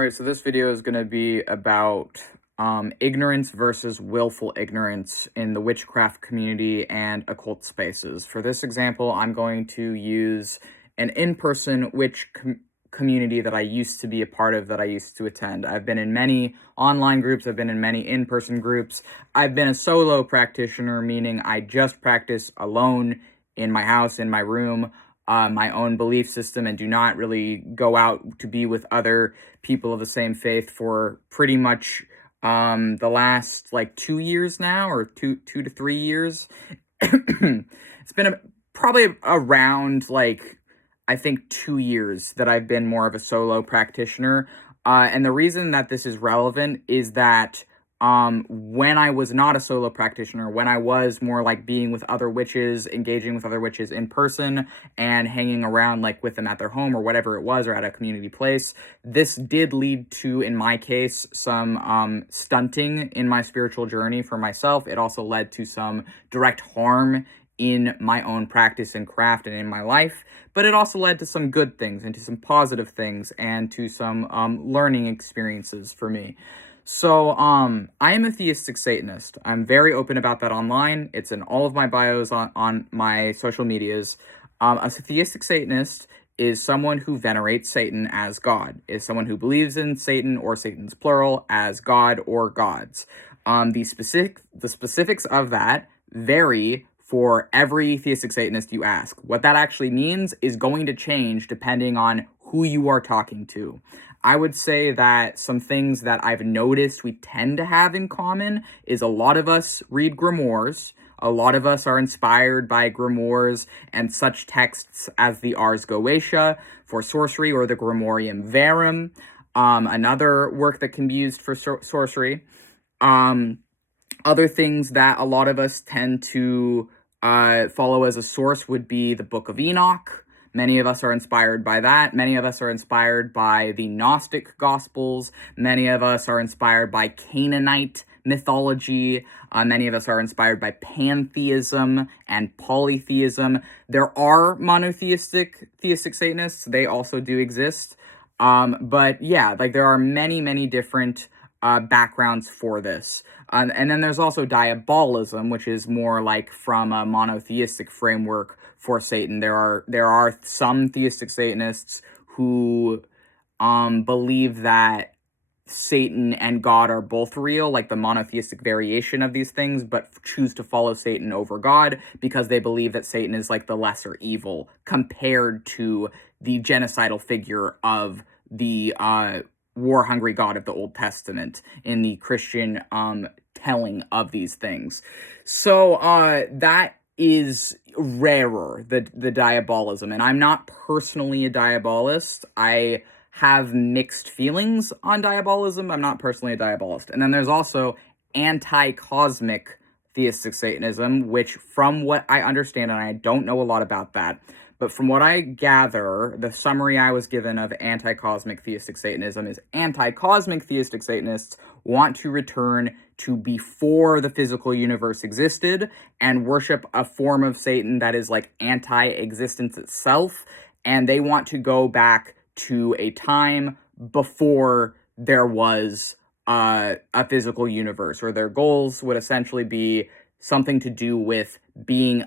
Alright, so this video is going to be about ignorance versus willful ignorance in the witchcraft community and occult spaces. For this example, I'm going to use an in-person witch community that I used to be a part of, that I used to attend. I've been in many online groups, I've been in many in-person groups. I've been a solo practitioner, meaning I just practice alone in my house, in my room, my own belief system, and do not really go out to be with other people of the same faith for pretty much the last 2 years now, or two to 3 years. It's been probably around I think 2 years that I've been more of a solo practitioner. And the reason that this is relevant is that when I was not a solo practitioner, when I was more being with other witches, engaging with other witches in person, and hanging around with them at their home or whatever it was, or at a community place, this did lead to, in my case, some stunting in my spiritual journey for myself. It also led to some direct harm in my own practice and craft and in my life, but it also led to some good things and to some positive things and to some learning experiences for me. So, I am a theistic Satanist. I'm very open about that online. It's in all of my bios on my social medias. A theistic Satanist is someone who venerates Satan as God, is someone who believes in Satan, or Satan's plural, as God or gods. The specifics of that vary for every theistic Satanist you ask. What that actually means is going to change depending on who you are talking to. I would say that some things that I've noticed we tend to have in common is a lot of us read grimoires. A lot of us are inspired by grimoires and such texts as the Ars Goetia for sorcery, or the Grimorium Verum, another work that can be used for sorcery. Other things that a lot of us tend to follow as a source would be the Book of Enoch. Many of us are inspired by that. Many of us are inspired by the Gnostic Gospels. Many of us are inspired by Canaanite mythology. Many of us are inspired by pantheism and polytheism. There are monotheistic theistic Satanists. They also do exist. But yeah, there are many different backgrounds for this. And then there's also diabolism, which is more from a monotheistic framework for Satan. There are some theistic Satanists who believe that Satan and God are both real, the monotheistic variation of these things, but choose to follow Satan over God because they believe that Satan is the lesser evil compared to the genocidal figure of the war-hungry God of the Old Testament in the Christian telling of these things. So that is rarer, the diabolism, and I'm not personally a diabolist. I have mixed feelings on diabolism. I'm not personally a diabolist. And then there's also anti-cosmic theistic Satanism, which, from what I understand, and I don't know a lot about that, but from what I gather, the summary I was given of anti-cosmic theistic Satanism is anti-cosmic theistic Satanists want to return to before the physical universe existed and worship a form of Satan that is anti-existence itself, and they want to go back to a time before there was a physical universe, or their goals would essentially be something to do with being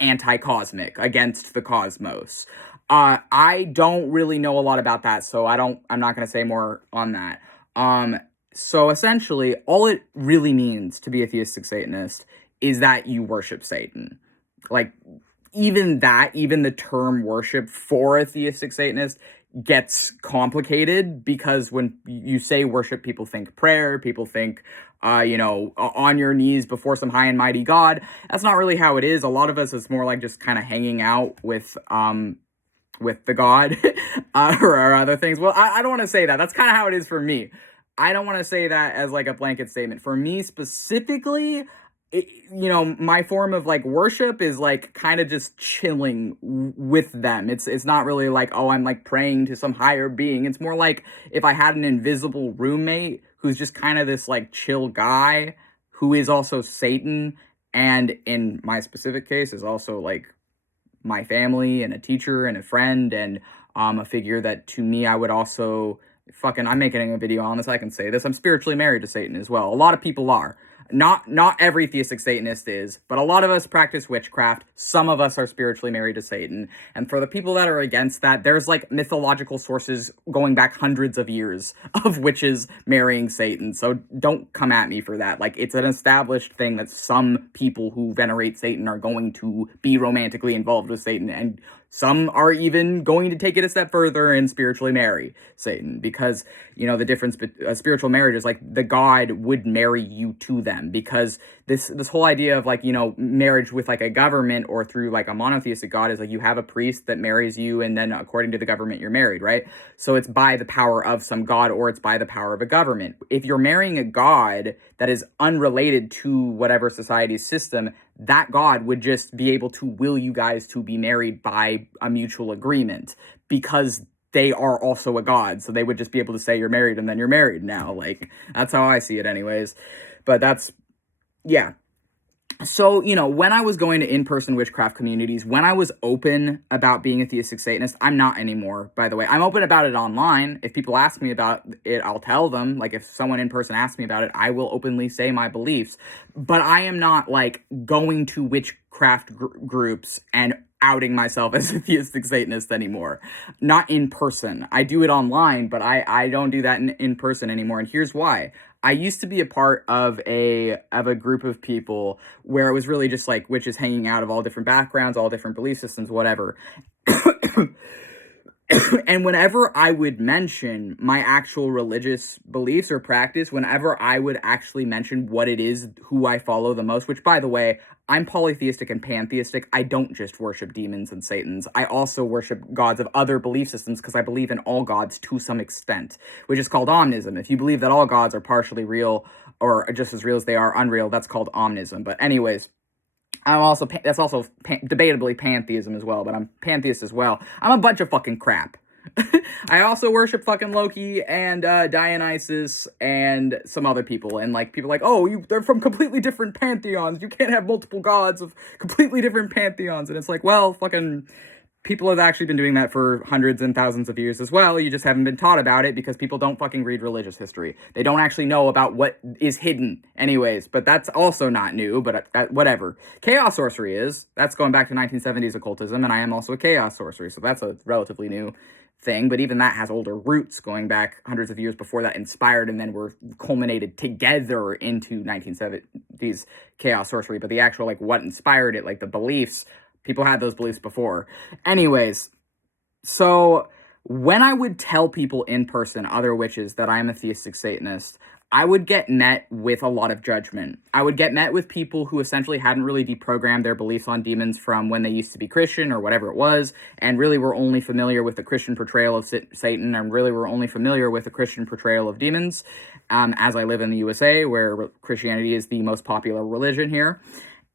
anti-cosmic, against the cosmos. I don't really know a lot about that, so I'm not going to say more on that. So essentially, all it really means to be a theistic Satanist is that you worship Satan. Even the term worship for a theistic Satanist gets complicated, because when you say worship, people think prayer, people think, on your knees before some high and mighty God. That's not really how it is. A lot of us, it's more just kind of hanging out with the God or other things. Well, I don't want to say that. That's kind of how it is for me. I don't want to say that as a blanket statement. For me specifically, my form of worship is kind of just chilling with them. It's not really oh, I'm praying to some higher being. It's more if I had an invisible roommate who's just kind of this chill guy who is also Satan, and in my specific case is also my family and a teacher and a friend, and a figure that to me I would also fucking, I'm making a video on this, I can say this, I'm spiritually married to Satan as well. A lot of people are. Not every theistic Satanist is, but a lot of us practice witchcraft. Some of us are spiritually married to Satan. And for the people that are against that, there's like mythological sources going back hundreds of years of witches marrying Satan. So don't come at me for that. Like, it's an established thing that some people who venerate Satan are going to be romantically involved with Satan, and some are even going to take it a step further and spiritually marry Satan, because, you know, the difference between spiritual marriage is like the god would marry you to them, because this whole idea of like, you know, marriage with like a government or through like a monotheistic god is like you have a priest that marries you, and then according to the government you're married, right? So it's by the power of some god, or it's by the power of a government. If you're marrying a god that is unrelated to whatever society's system, that god would just be able to will you guys to be married by a mutual agreement, because they are also a god. So they would just be able to say you're married, and then you're married now. Like, that's how I see it anyways. But that's, yeah. So, you know, when I was going to in-person witchcraft communities, when I was open about being a theistic Satanist, I'm not anymore, by the way. I'm open about it online. If people ask me about it, I'll tell them. Like, if someone in person asks me about it, I will openly say my beliefs. But I am not, like, going to witchcraft groups and outing myself as a theistic Satanist anymore. Not in person. I do it online, but I don't do that in person anymore. And here's why. I used to be a part of a group of people where it was really just like witches hanging out of all different backgrounds, all different belief systems, whatever. And whenever I would mention my actual religious beliefs or practice, whenever I would actually mention what it is, who I follow the most, which, by the way, I'm polytheistic and pantheistic. I don't just worship demons and Satans. I also worship gods of other belief systems, because I believe in all gods to some extent, which is called omnism. If you believe that all gods are partially real or just as real as they are unreal, that's called omnism. But anyways, I'm also, that's also debatably pantheism as well, but I'm pantheist as well. I'm a bunch of fucking crap. I also worship fucking Loki and Dionysus and some other people, and like people like, oh, they're from completely different pantheons. You can't have multiple gods of completely different pantheons. And it's like, well, fucking people have actually been doing that for hundreds and thousands of years as well. You just haven't been taught about it because people don't fucking read religious history. They don't actually know about what is hidden anyways, but that's also not new, but whatever. Chaos sorcery is. That's going back to 1970s occultism, and I am also a chaos sorcerer, so that's a relatively new thing, but even that has older roots going back hundreds of years before that inspired and then were culminated together into 1970s chaos sorcery. But the actual, like, what inspired it, like the beliefs, people had those beliefs before. Anyways, so when I would tell people in person, other witches, that I am a theistic Satanist, I would get met with a lot of judgment. I would get met with people who essentially hadn't really deprogrammed their beliefs on demons from when they used to be Christian or whatever it was, and really were only familiar with the Christian portrayal of Satan, and really were only familiar with the Christian portrayal of demons, as I live in the USA, where Christianity is the most popular religion here.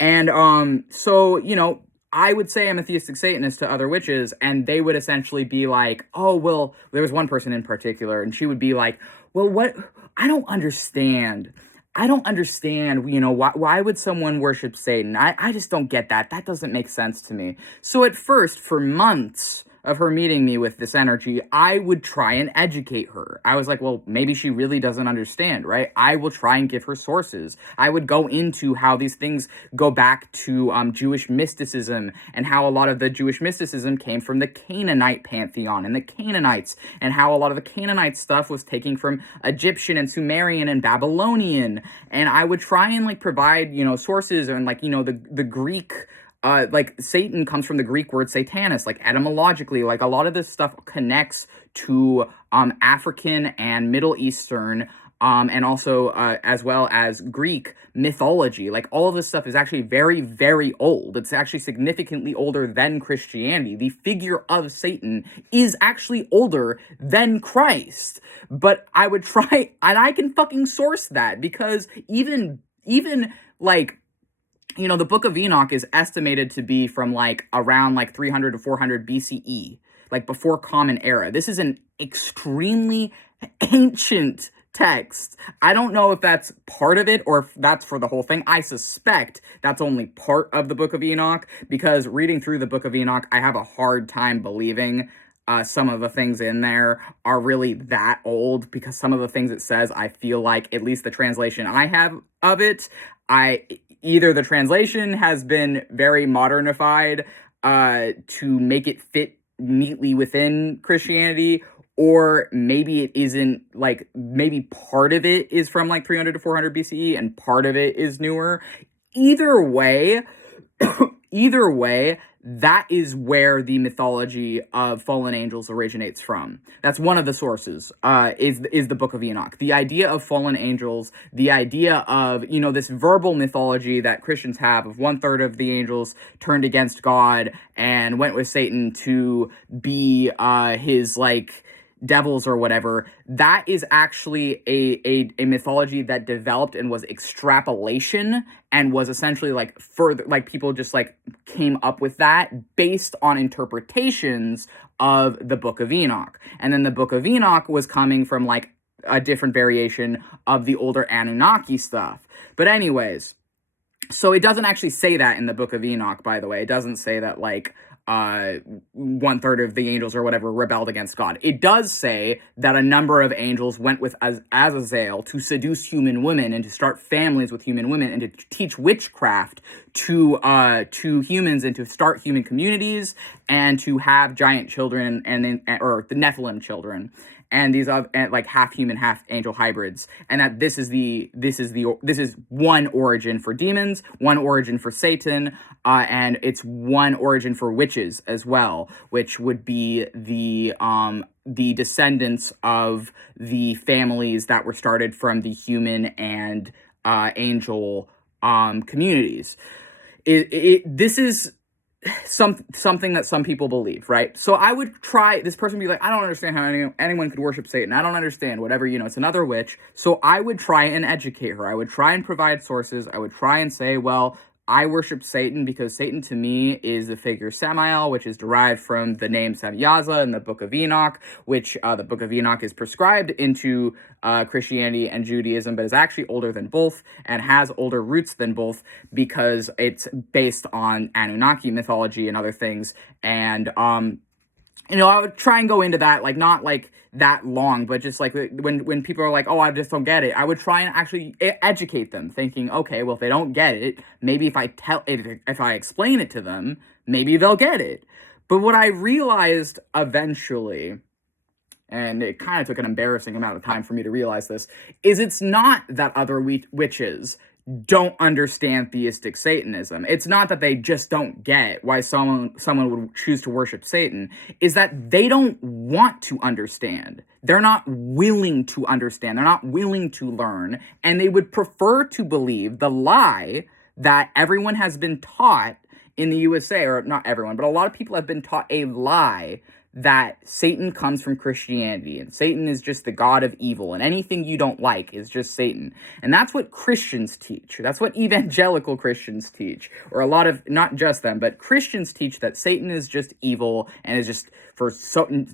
And so, you know, I would say I'm a theistic Satanist to other witches, and they would essentially be like, oh, well, there was one person in particular, and she would be like, well, what? I don't understand, you know, why would someone worship Satan? I just don't get that. That doesn't make sense to me. So at first, for months of her meeting me with this energy, I would try and educate her. I was like, well, maybe she really doesn't understand, right? I will try and give her sources. I would go into how these things go back to Jewish mysticism, and how a lot of the Jewish mysticism came from the Canaanite pantheon and the Canaanites, and how a lot of the Canaanite stuff was taken from Egyptian and Sumerian and Babylonian. And I would try and like provide, you know, sources, and like, you know, the Greek, like Satan comes from the Greek word Satanus, like etymologically, like a lot of this stuff connects to African and Middle Eastern, and also as well as Greek mythology. Like all of this stuff is actually very, very old. It's actually significantly older than Christianity. The figure of Satan is actually older than Christ. But I would try, and I can fucking source that, because even like, you know, the Book of Enoch is estimated to be from like around like 300 to 400 BCE, like before Common Era. This is an extremely ancient text. I don't know if that's part of it or if that's for the whole thing. I suspect that's only part of the Book of Enoch, because reading through the Book of Enoch, I have a hard time believing some of the things in there are really that old, because some of the things it says, I feel like, at least the translation I have of it, either the translation has been very modernified to make it fit neatly within Christianity, or maybe it isn't, like, maybe part of it is from like 300 to 400 BCE and part of it is newer. Either way, either way, that is where the mythology of fallen angels originates from. That's one of the sources, is the Book of Enoch. The idea of fallen angels, the idea of, this verbal mythology that Christians have of 1/3 of the angels turned against God and went with Satan to be his, like, devils or whatever. That is actually a mythology that developed and was extrapolation, and was essentially like further, like, people just like came up with that based on interpretations of the Book of Enoch. And then the Book of Enoch was coming from like a different variation of the older Anunnaki stuff. But anyways, so it doesn't actually say that in the Book of Enoch, by the way. It doesn't say that, like, 1/3 of the angels or whatever rebelled against God. It does say that a number of angels went with Azazel to seduce human women and to start families with human women and to teach witchcraft to humans and to start human communities and to have giant children or the Nephilim children. And these like half human, half angel hybrids, and that this is one origin for demons, one origin for Satan, and it's one origin for witches as well, which would be the descendants of the families that were started from the human and angel communities. This is something that some people believe, right? So I would try, this person would be like, I don't understand how anyone could worship Satan. I don't understand, whatever, it's another witch. So I would try and educate her. I would try and provide sources. I would try and say, well, I worship Satan because Satan to me is the figure Samael, which is derived from the name Samyaza in the Book of Enoch, which the Book of Enoch is prescribed into Christianity and Judaism, but is actually older than both and has older roots than both because it's based on Anunnaki mythology and other things. And, I would try and go into that, like, not like that long, but just like when people are like, oh, I just don't get it, I would try and actually educate them, thinking, okay, well, if they don't get it, maybe if I explain it to them, maybe they'll get it. But what I realized eventually, and it kind of took an embarrassing amount of time for me to realize this, is it's not that other witches don't understand theistic Satanism. It's not that they just don't get why someone would choose to worship Satan. Is that they don't want to understand. They're not willing to understand. They're not willing to learn. And they would prefer to believe the lie that everyone has been taught in the USA, or not everyone, but a lot of people have been taught a lie that Satan comes from Christianity and Satan is just the god of evil and anything you don't like is just Satan. And that's what Christians teach. That's what evangelical Christians teach. Or a lot of, not just them, but Christians teach that Satan is just evil and is just, for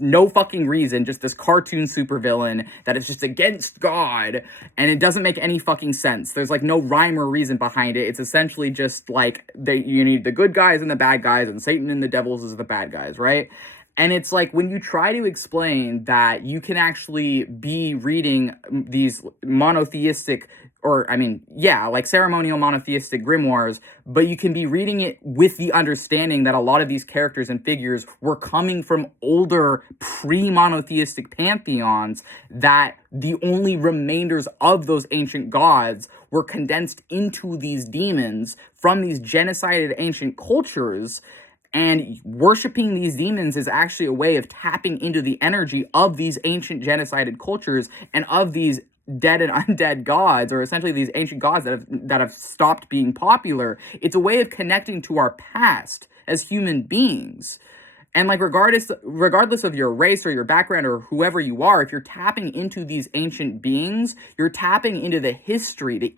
no fucking reason, just this cartoon supervillain that is just against God, and it doesn't make any fucking sense. There's like no rhyme or reason behind it. It's essentially just like you need the good guys and the bad guys, and Satan and the devils is the bad guys, right? And it's like when you try to explain that you can actually be reading these monotheistic, like ceremonial monotheistic grimoires, but you can be reading it with the understanding that a lot of these characters and figures were coming from older pre-monotheistic pantheons, that the only remainders of those ancient gods were condensed into these demons from these genocided ancient cultures. And worshiping these demons is actually a way of tapping into the energy of these ancient genocided cultures and of these dead and undead gods, or essentially these ancient gods that have stopped being popular. It's a way of connecting to our past as human beings. And like regardless of your race or your background or whoever you are, if you're tapping into these ancient beings, you're tapping into the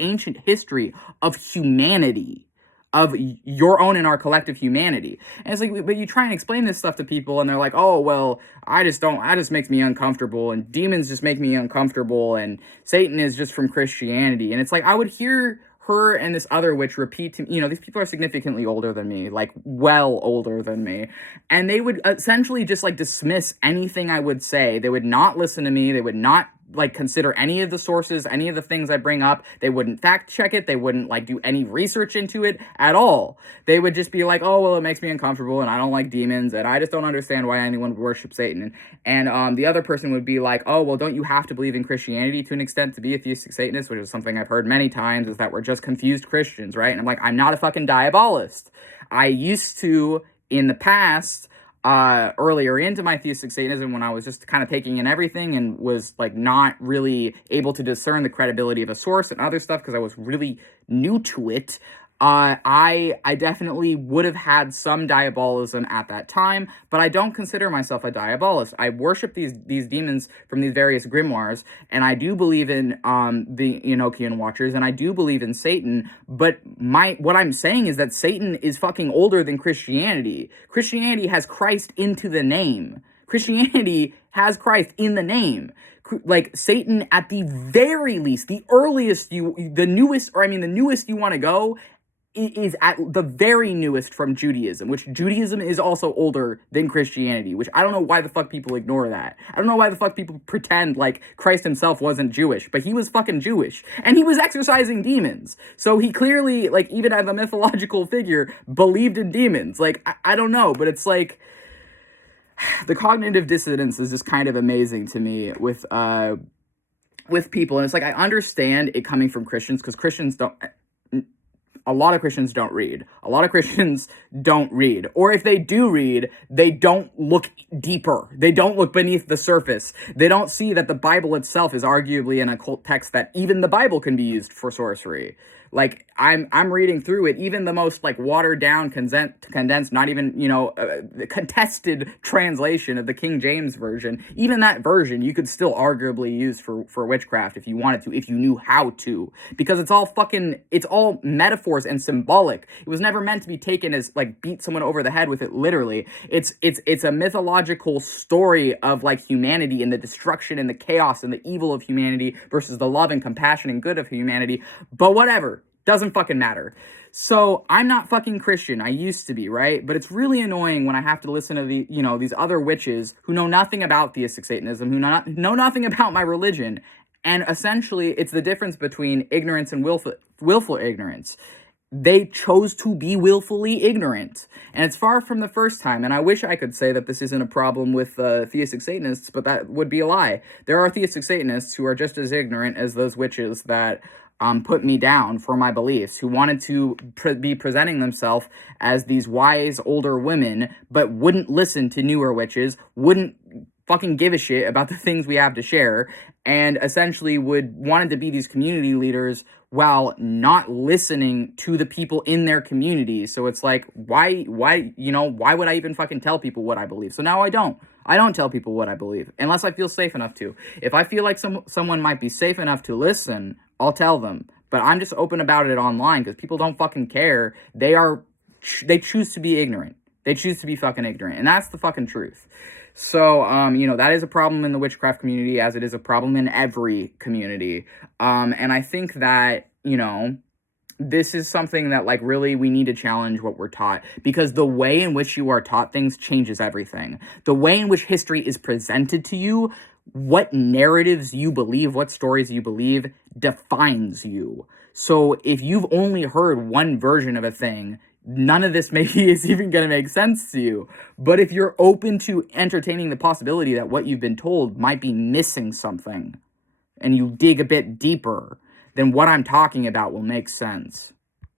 ancient history of humanity, of your own and our collective humanity. And it's like, but you try and explain this stuff to people and they're like, oh, well, I just makes me uncomfortable, and demons just make me uncomfortable, and Satan is just from Christianity. And it's like, I would hear her and this other witch repeat to me, these people are significantly older than me, like well older than me, and they would essentially just like dismiss anything I would say. They would not listen to me. They would not like consider any of the sources, any of the things I bring up. They wouldn't fact check it. They wouldn't like do any research into it at all. They would just be like, oh, well, it makes me uncomfortable and I don't like demons and I just don't understand why anyone would worship Satan. And the other person would be like, oh, well, don't you have to believe in Christianity to an extent to be a theistic Satanist, which is something I've heard many times, is that we're just confused Christians, right? And I'm like, I'm not a fucking diabolist. I used to, in the past, earlier into my theistic Satanism, when I was just kind of taking in everything and was like not really able to discern the credibility of a source and other stuff because I was really new to it, I definitely would have had some diabolism at that time, but I don't consider myself a diabolist. I worship these demons from these various grimoires, and I do believe in the Enochian Watchers, and I do believe in Satan, but what I'm saying is that Satan is fucking older than Christianity. Christianity has Christ into the name. Christianity has Christ in the name. Like, Satan, at the very least, the newest you want to go, is at the very newest from Judaism, which Judaism is also older than Christianity, which I don't know why the fuck people ignore that. I don't know why the fuck people pretend like Christ himself wasn't Jewish, but he was fucking Jewish, and he was exorcising demons. So he clearly, like, even as a mythological figure, believed in demons. Like, I don't know, but it's like, the cognitive dissonance is just kind of amazing to me with people, and it's like, I understand it coming from Christians, because a lot of Christians don't read. A lot of Christians don't read. Or if they do read, they don't look deeper. They don't look beneath the surface. They don't see that the Bible itself is arguably an occult text, that even the Bible can be used for sorcery. Like, I'm reading through it, even the most, like, watered-down, condensed, not even, contested translation of the King James Version, even that version you could still arguably use for witchcraft if you wanted to, if you knew how to. Because it's all metaphors and symbolic. It was never meant to be taken as, like, beat someone over the head with it literally. It's a mythological story of, like, humanity and the destruction and the chaos and the evil of humanity versus the love and compassion and good of humanity. But whatever. Doesn't fucking matter. So, I'm not fucking Christian. I used to be, right? But it's really annoying when I have to listen to these other witches who know nothing about theistic Satanism, who know nothing about my religion. And essentially, it's the difference between ignorance and willful ignorance. They chose to be willfully ignorant. And it's far from the first time. And I wish I could say that this isn't a problem with theistic Satanists, but that would be a lie. There are theistic Satanists who are just as ignorant as those witches that put me down for my beliefs, who wanted to be presenting themselves as these wise older women, but wouldn't listen to newer witches, wouldn't fucking give a shit about the things we have to share, and essentially wanted to be these community leaders while not listening to the people in their community. So it's like, why would I even fucking tell people what I believe? So now I don't tell people what I believe, unless I feel safe enough to. If I feel like someone might be safe enough to listen, I'll tell them. But I'm just open about it online, because people don't fucking care. They choose to be ignorant. They choose to be fucking ignorant, and that's the fucking truth. So, that is a problem in the witchcraft community, as it is a problem in every community. And I think that, this is something that, like, really we need to challenge what we're taught, because the way in which you are taught things changes everything. The way in which history is presented to you, what narratives you believe, what stories you believe, defines you. So if you've only heard one version of a thing, none of this maybe is even going to make sense to you. But if you're open to entertaining the possibility that what you've been told might be missing something, and you dig a bit deeper, then what I'm talking about will make sense.